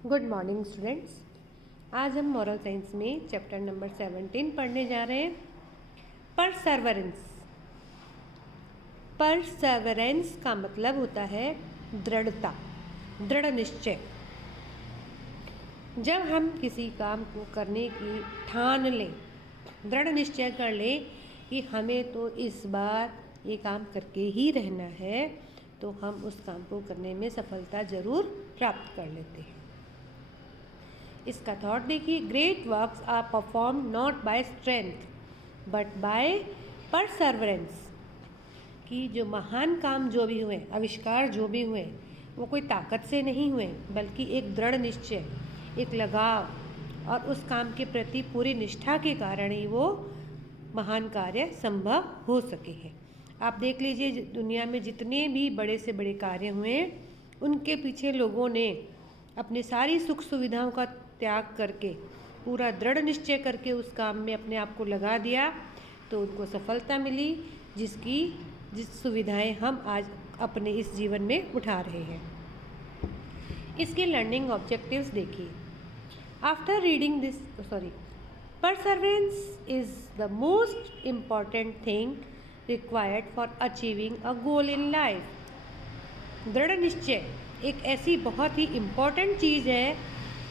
Good morning students. आज हम moral science में चैप्टर नंबर 17 पढ़ने जा रहे हैं। परसेवरेंस। परसेवरेंस का मतलब होता है दृढ़ता, दृढ़ निश्चय। जब हम किसी काम को करने की ठान लें, दृढ़ निश्चय कर लें कि हमें तो इस बार ये काम करके ही रहना है, तो हम उस काम को करने में सफलता ज़रूर प्राप्त कर लेते हैं। इसका थॉट देखिए, great works are perform not by strength but by perseverance. कि जो महान काम जो भी हुए, आविष्कार जो भी हुए, वो कोई ताकत से नहीं हुए, बल्कि एक दृढ़ निश्चय, एक लगाव और उस काम के प्रति पूरी निष्ठा के कारण ही वो महान कार्य संभव हो सके हैं। आप देख लीजिए, दुनिया में जितने भी बड़े से बड़े कार्य हुए, उनके पीछे लोगों ने अपनी सारी सुख सुविधाओं का त्याग करके, पूरा दृढ़ निश्चय करके उस काम में अपने आप को लगा दिया, तो उनको सफलता मिली, जिस सुविधाएं हम आज अपने इस जीवन में उठा रहे हैं। इसके लर्निंग ऑब्जेक्टिव्स देखिए। After reading this Perseverance is the most important thing required for achieving a goal in life. दृढ़ निश्चय एक ऐसी बहुत ही इम्पॉर्टेंट चीज़ है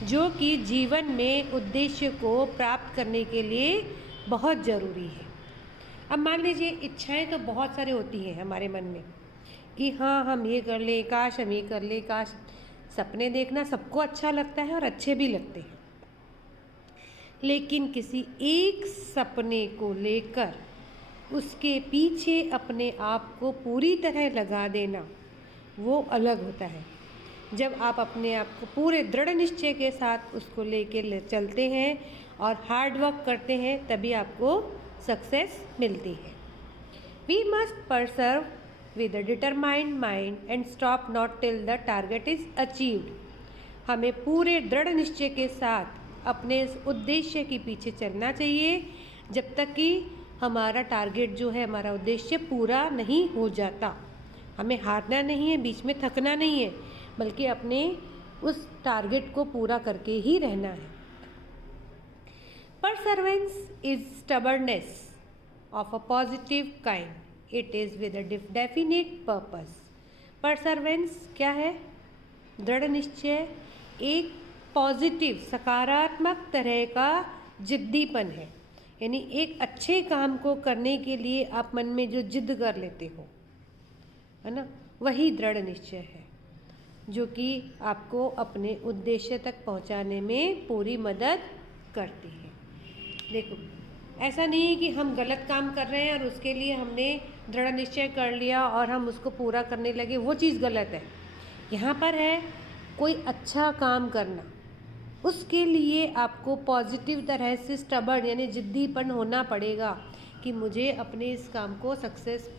जो कि जीवन में उद्देश्य को प्राप्त करने के लिए बहुत ज़रूरी है। अब मान लीजिए, इच्छाएं तो बहुत सारी होती हैं हमारे मन में कि हाँ, हम ये कर लें, काश हम ये कर लें, काश। सपने देखना सबको अच्छा लगता है और अच्छे भी लगते हैं, लेकिन किसी एक सपने को लेकर उसके पीछे अपने आप को पूरी तरह लगा देना, वो अलग होता है। जब आप अपने आप को पूरे दृढ़ निश्चय के साथ उसको लेके चलते हैं और हार्ड वर्क करते हैं, तभी आपको सक्सेस मिलती है। We must persevere with a determined mind and stop not till the target is achieved. हमें पूरे दृढ़ निश्चय के साथ अपने इस उद्देश्य के पीछे चलना चाहिए जब तक कि हमारा टारगेट जो है, हमारा उद्देश्य पूरा नहीं हो जाता। हमें हारना नहीं है, बीच में थकना नहीं है, बल्कि अपने उस टारगेट को पूरा करके ही रहना है। Perseverance is stubbornness of a positive kind. It is with a definite purpose. Perseverance क्या है? दृढ़ निश्चय एक पॉजिटिव, सकारात्मक तरह का जिद्दीपन है। यानी एक अच्छे काम को करने के लिए आप मन में जो जिद कर लेते हो, है ना, वही दृढ़ निश्चय है जो कि आपको अपने उद्देश्य तक पहुंचाने में पूरी मदद करती है। देखो, ऐसा नहीं है कि हम गलत काम कर रहे हैं और उसके लिए हमने दृढ़ निश्चय कर लिया और हम उसको पूरा करने लगे, वो चीज़ गलत है। यहाँ पर है कोई अच्छा काम करना, उसके लिए आपको पॉजिटिव तरह से स्टबर्न यानी जिद्दीपन होना पड़ेगा कि मुझे अपने इस काम को सक्सेस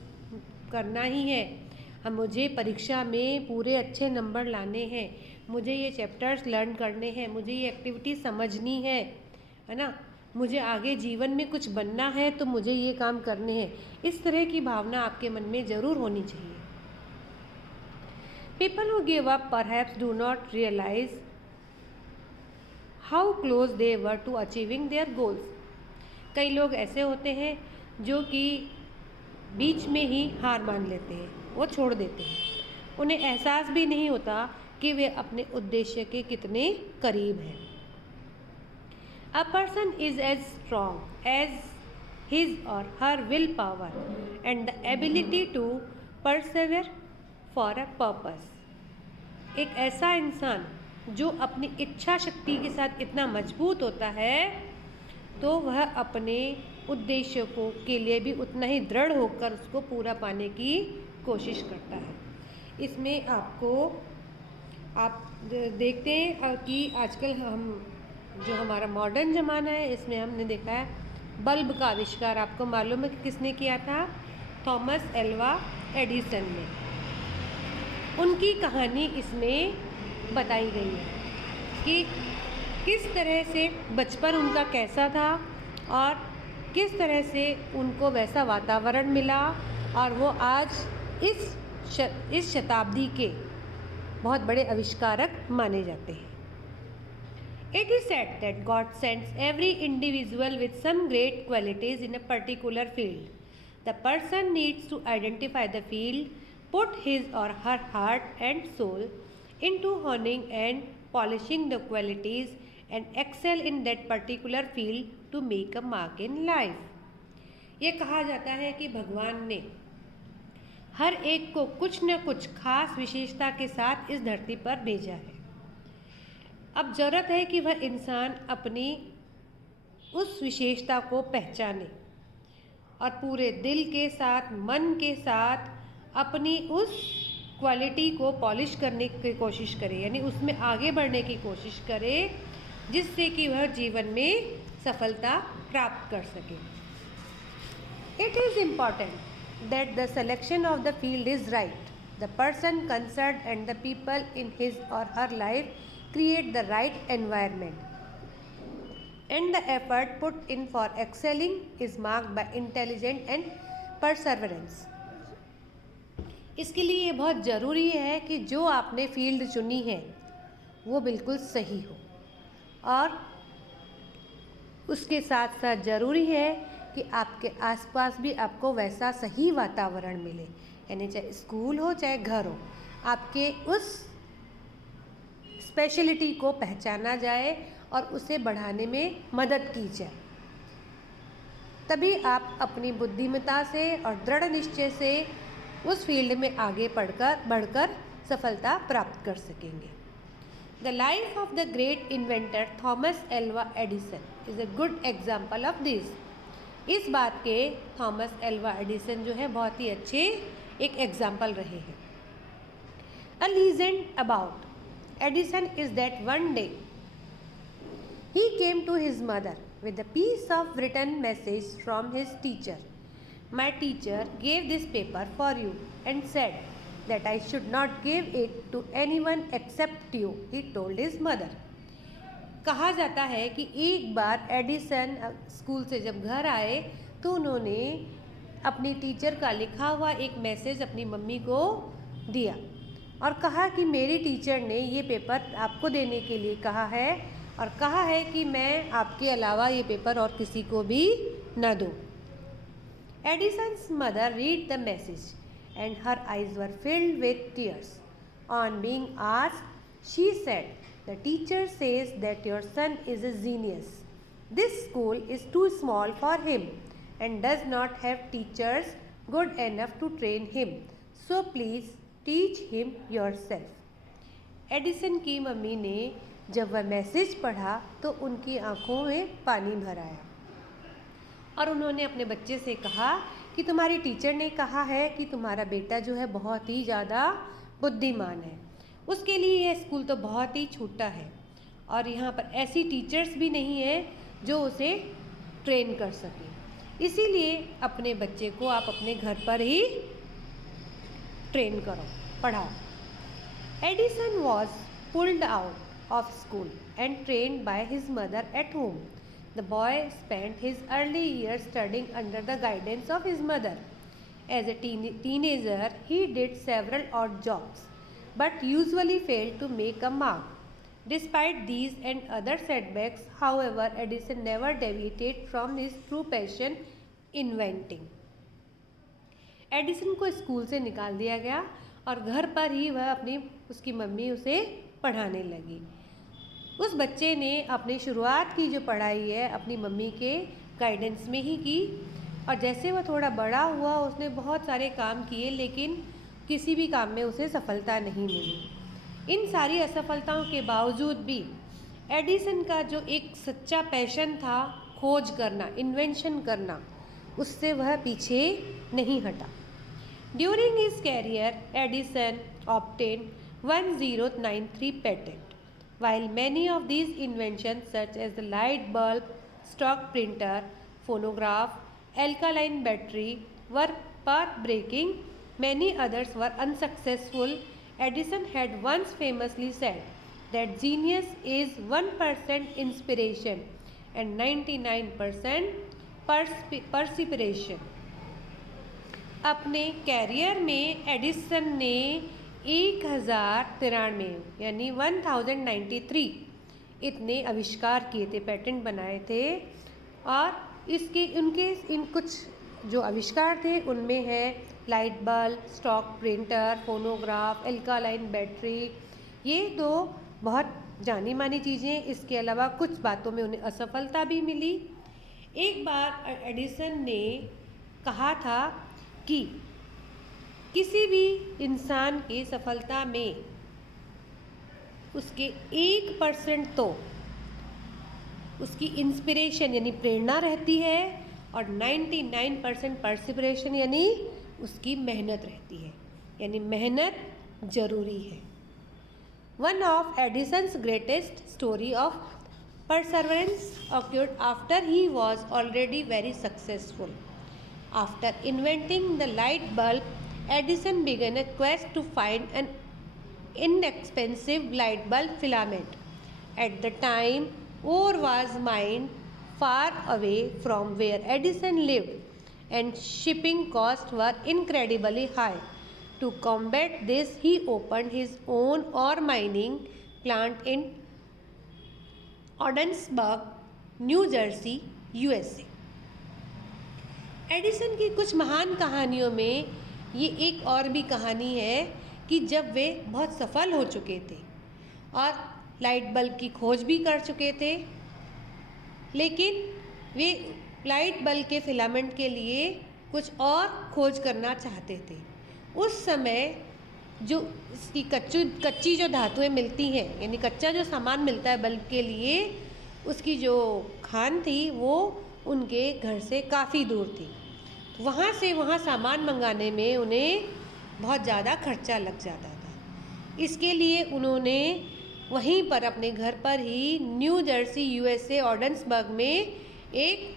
करना ही है। मुझे परीक्षा में पूरे अच्छे नंबर लाने हैं, मुझे ये चैप्टर्स लर्न करने हैं, मुझे ये एक्टिविटी समझनी है ना, मुझे आगे जीवन में कुछ बनना है, तो मुझे ये काम करने हैं। इस तरह की भावना आपके मन में ज़रूर होनी चाहिए। People who give up perhaps do not realise how close they were to achieving their goals. कई लोग ऐसे होते हैं जो कि बीच में ही हार मान लेते हैं, वो छोड़ देते हैं। उन्हें एहसास भी नहीं होता कि वे अपने उद्देश्य के कितने करीब हैं। A person is as strong as his or her willpower and the ability to persevere for a purpose. एक ऐसा इंसान जो अपनी इच्छा शक्ति के साथ इतना मजबूत होता है, तो वह अपने उद्देश्य को के लिए भी उतना ही दृढ़ होकर उसको पूरा पाने की कोशिश करता है। इसमें आप देखते हैं कि आजकल जो हमारा मॉडर्न ज़माना है, इसमें हमने देखा है बल्ब का आविष्कार। आपको मालूम है कि किसने किया था? थॉमस एल्वा एडिसन ने। उनकी कहानी इसमें बताई गई है कि किस तरह से बचपन उनका कैसा था और किस तरह से उनको वैसा वातावरण मिला और वो आज इस शताब्दी के बहुत बड़े आविष्कारक माने जाते हैं। It is said that God sends every individual with some great qualities in a particular field. The person needs to identify the field, put his or her heart and soul into honing and polishing the qualities, and excel in that particular field to make a mark in life. ये कहा जाता है कि भगवान ने हर एक को कुछ न कुछ खास विशेषता के साथ इस धरती पर भेजा है। अब ज़रूरत है कि वह इंसान अपनी उस विशेषता को पहचाने और पूरे दिल के साथ, मन के साथ अपनी उस क्वालिटी को पॉलिश करने की कोशिश करे, यानी उसमें आगे बढ़ने की कोशिश करे, जिससे कि वह जीवन में सफलता प्राप्त कर सके। It is important that the selection of the field is right. The person concerned and the people in his or her life create the right environment, and the effort put in for excelling is marked by intelligence and perseverance. इसके लिए ये बहुत ज़रूरी है कि जो आपने field चुनी है वो बिल्कुल सही हो, और उसके साथ साथ ज़रूरी है कि आपके आसपास भी आपको वैसा सही वातावरण मिले, यानी चाहे स्कूल हो चाहे घर हो, आपके उस स्पेशलिटी को पहचाना जाए और उसे बढ़ाने में मदद की जाए। तभी आप अपनी बुद्धिमत्ता से और दृढ़ निश्चय से उस फील्ड में आगे बढ़कर सफलता प्राप्त कर सकेंगे। The life of the great inventor Thomas Alva Edison is a good example of this. इस बात के थॉमस एल्वा एडिसन जो है बहुत ही अच्छे एक एग्जाम्पल रहे हैं. A legend about Edison is that one day he came to his mother with a piece of written message from his teacher. My teacher gave this paper for you and said that I should not give it to anyone except you, he told his mother. कहा जाता है कि एक बार Edison school से जब घर आए तो उन्होंने अपनी टीचर का लिखा हुआ एक मैसेज अपनी मम्मी को दिया और कहा कि मेरी टीचर ने ये पेपर आपको देने के लिए कहा है और कहा है कि मैं आपके अलावा ये पेपर और किसी को भी न दूँ. Edison's mother read the message and her eyes were filled with tears. On being asked she said the teacher says that your son is a genius. This school is too small for him and does not have teachers good enough to train him, so please teach him yourself. Edison की mummy ने जब वह message पढ़ा तो उनकी आंखों में पानी भर आया और उन्होंने अपने बच्चे से कहा कि तुम्हारी टीचर ने कहा है कि तुम्हारा बेटा जो है बहुत ही ज़्यादा बुद्धिमान है, उसके लिए यह स्कूल तो बहुत ही छोटा है और यहाँ पर ऐसी टीचर्स भी नहीं है जो उसे ट्रेन कर सके, इसीलिए अपने बच्चे को आप अपने घर पर ही ट्रेन करो, पढ़ाओ. Edison was pulled out of school and trained by his mother at home. The boy spent his early years studying under the guidance of his mother. As a teenager he did several odd jobs but usually failed to make a mark. Despite these and other setbacks, however, Edison never deviated from his true passion, inventing. Edison को school से निकाल दिया गया और घर पर ही वह उसकी मम्मी उसे पढ़ाने लगी. उस बच्चे ने अपनी शुरुआत की जो पढ़ाई है अपनी मम्मी के गाइडेंस में ही की और जैसे वह थोड़ा बड़ा हुआ उसने बहुत सारे काम किए लेकिन किसी भी काम में उसे सफलता नहीं मिली. इन सारी असफलताओं के बावजूद भी एडिसन का जो एक सच्चा पैशन था खोज करना, इन्वेंशन करना, उससे वह पीछे नहीं हटा. During his career, Edison obtained 1093 patents. While many of these inventions such as the light bulb, stock printer, phonograph, alkaline battery were path-breaking, many others were unsuccessful. Edison had once famously said that genius is 1% inspiration and 99% perseveration. अपने career में Edison ने 1093 यानी 1093 इतने आविष्कार किए थे, patent बनाए थे। और इन कुछ जो आविष्कार थे उनमें है light bulb, stock printer, phonograph, alkaline battery. ये दो बहुत जानी मानी चीज़ें। इसके अलावा कुछ बातों में उन्हें असफलता भी मिली। एक बार एडिसन ने कहा था कि किसी भी इंसान की सफलता में उसके 1% तो उसकी इंस्पिरेशन यानी प्रेरणा रहती है और 99% परसिपरेशन यानी उसकी मेहनत रहती है, यानी मेहनत जरूरी है। One of Edison's greatest story of perseverance occurred after he was already very successful. After inventing the light bulb, Edison began a quest to find an inexpensive light bulb filament. At the time, ore was mined far away from where Edison lived, and shipping costs were incredibly high. To combat this, he opened his own ore mining plant in Ogdensburg, New Jersey, USA. Edison की कुछ महान कहानियों में ये एक और भी कहानी है कि जब वे बहुत सफल हो चुके थे और लाइट बल्ब की खोज भी कर चुके थे, लेकिन वे लाइट बल्ब के फिलामेंट के लिए कुछ और खोज करना चाहते थे। उस समय जो इसकी कच्ची जो धातुएं मिलती हैं, यानी कच्चा जो सामान मिलता है बल्ब के लिए, उसकी जो खान थी वो उनके घर से काफ़ी दूर थी। वहाँ से वहाँ सामान मंगाने में उन्हें बहुत ज़्यादा खर्चा लग जाता था। इसके लिए उन्होंने वहीं पर अपने घर पर ही न्यू जर्सी, यूएसए, ऑडेंसबर्ग में एक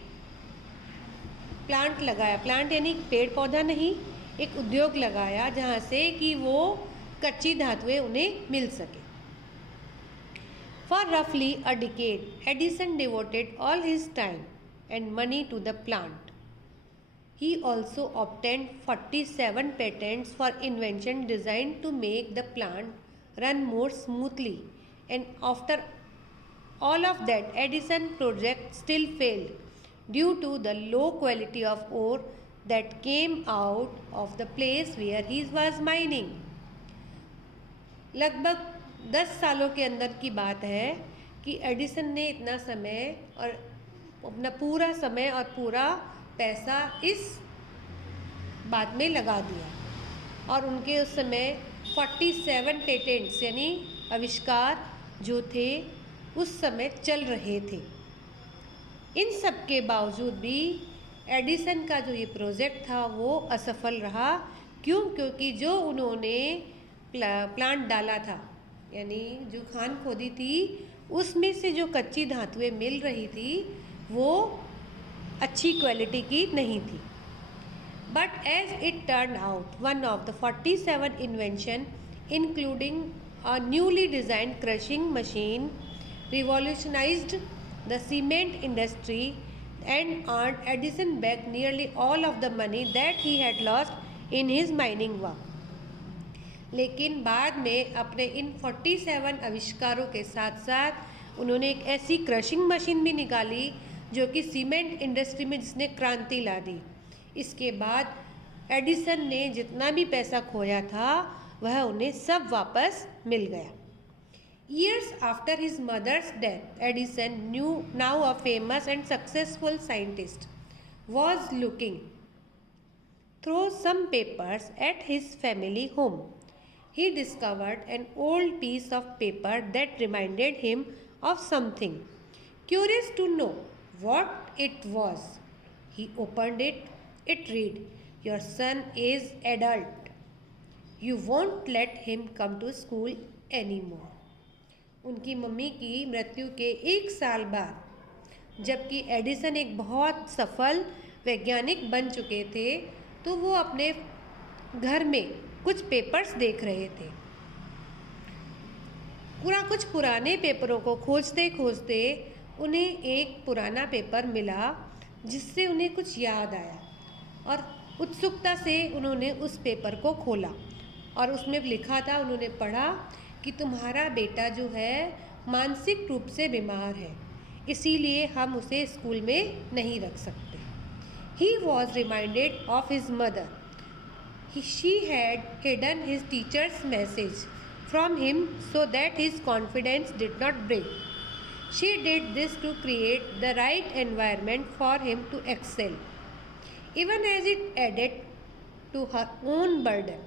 प्लांट लगाया। प्लांट यानी पेड़ पौधा नहीं, एक उद्योग लगाया जहाँ से कि वो कच्ची धातुएं उन्हें मिल सके। For roughly a decade, Edison devoted all his time and money to the plant. He also obtained 47 patents for invention designed to make the plant run more smoothly. And after all of that, Edison project still failed due to the low quality of ore that came out of the place where he was mining. लगभग 10 सालों के अंदर की बात है कि Edison ने इतना समय और अपना पूरा समय और पूरा पैसा इस बात में लगा दिया और उनके उस समय 47 पेटेंट्स यानी आविष्कार जो थे उस समय चल रहे थे। इन सब के बावजूद भी एडिसन का जो ये प्रोजेक्ट था वो असफल रहा। क्यों? क्योंकि जो उन्होंने प्लांट डाला था, यानी जो खान खोदी थी, उसमें से जो कच्ची धातुएं मिल रही थी वो अच्छी क्वालिटी की नहीं थी। But as it turn out, one of the 47 invention including a newly designed crushing machine revolutionised the cement industry and earned Edison back nearly all of the money that he had lost in his mining work. लेकिन बाद में अपने इन 47 आविष्कारों के साथ साथ उन्होंने एक ऐसी क्रशिंग मशीन भी निकाली जो कि सीमेंट इंडस्ट्री में जिसने क्रांति ला दी। इसके बाद एडिसन ने जितना भी पैसा खोया था वह उन्हें सब वापस मिल गया। Years after his mother's death, Edison, now a famous and successful scientist, was looking through some papers at his family home. He discovered an old piece of paper that reminded him of something. Curious to know what it was, he opened it. It read, "Your son is adult. You won't let him come to school anymore." उनकी mummy की मृत्यु के 1 साल बाद, जबकि Edison एक बहुत सफल वैज्ञानिक बन चुके थे, तो वो अपने घर में कुछ पेपर्स देख रहे थे। कुछ पुराने पेपरों को खोजते खोजते उन्हें एक पुराना पेपर मिला जिससे उन्हें कुछ याद आया और उत्सुकता से उन्होंने उस पेपर को खोला और उसमें लिखा था, उन्होंने पढ़ा कि तुम्हारा बेटा जो है मानसिक रूप से बीमार है, इसीलिए हम उसे स्कूल में नहीं रख सकते। He was reminded of his mother. She had hidden his teacher's message from him so that his confidence did not break. She did this to create the right environment for him to excel, even as it added to her own burden.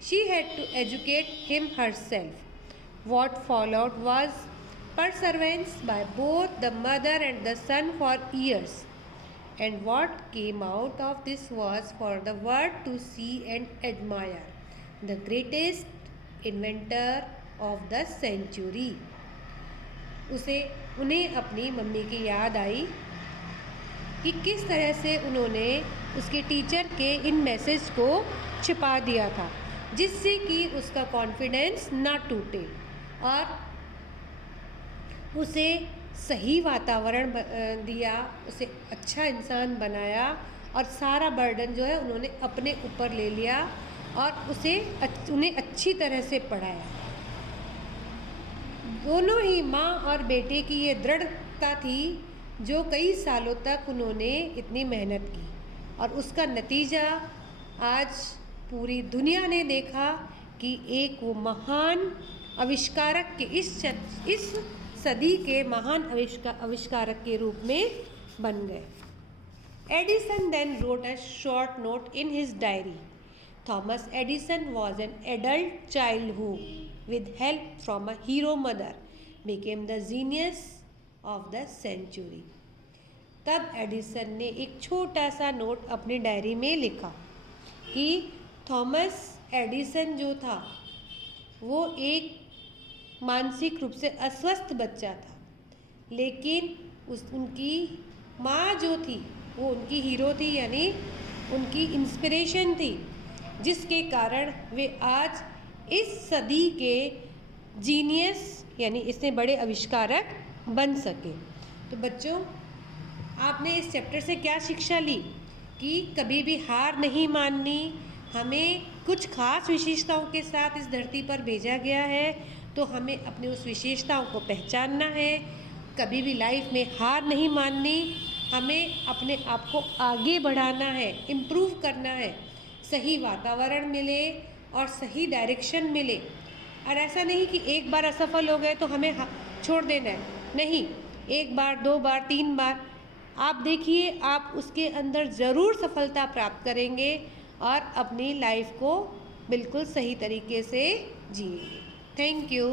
She had to educate him herself. What followed was perseverance by both the mother and the son for years. And what came out of this was for the world to see and admire the greatest inventor of the century. उन्हें अपनी mummy की याद आई कि किस तरह से उन्होंने उसके टीचर के इन मैसेज को छिपा दिया था, जिससे कि उसका कॉन्फिडेंस ना टूटे और उसे सही वातावरण दिया, उसे अच्छा इंसान बनाया और सारा बर्डन जो है उन्होंने अपने ऊपर ले लिया और उन्हें अच्छी तरह से पढ़ाया। दोनों ही माँ और बेटे की ये दृढ़ता थी जो कई सालों तक उन्होंने इतनी मेहनत की और उसका नतीजा आज पूरी दुनिया ने देखा कि एक वो महान आविष्कारक के इस सदी के महान आविष्कारक के रूप में बन गए। Edison then wrote a short note in his diary. Thomas Edison was an adult child who, with help from a hero mother, became the genius of the century. तब एडिसन ने एक छोटा सा नोट अपनी डायरी में लिखा कि Thomas Edison जो था वो एक मानसिक रूप से अस्वस्थ बच्चा था, लेकिन उनकी माँ जो थी वो उनकी हीरो थी, यानी उनकी इंस्पिरेशन थी, जिसके कारण वे आज इस सदी के जीनियस यानी इससे बड़े आविष्कारक बन सके। तो बच्चों, आपने इस चैप्टर से क्या शिक्षा ली कि कभी भी हार नहीं माननी, हमें कुछ खास विशेषताओं के साथ इस धरती पर भेजा गया है, तो हमें अपनी उस विशेषताओं को पहचानना है। कभी भी लाइफ में हार नहीं माननी, हमें अपने आप को आगे बढ़ाना है, इम्प्रूव करना है, सही वातावरण मिले और सही डायरेक्शन मिले। और ऐसा नहीं कि एक बार असफल हो गए तो हमें छोड़ देना है, नहीं, एक बार, दो बार, तीन बार आप देखिए, आप उसके अंदर ज़रूर सफलता प्राप्त करेंगे और अपनी लाइफ को बिल्कुल सही तरीके से जिएंगे। Thank you.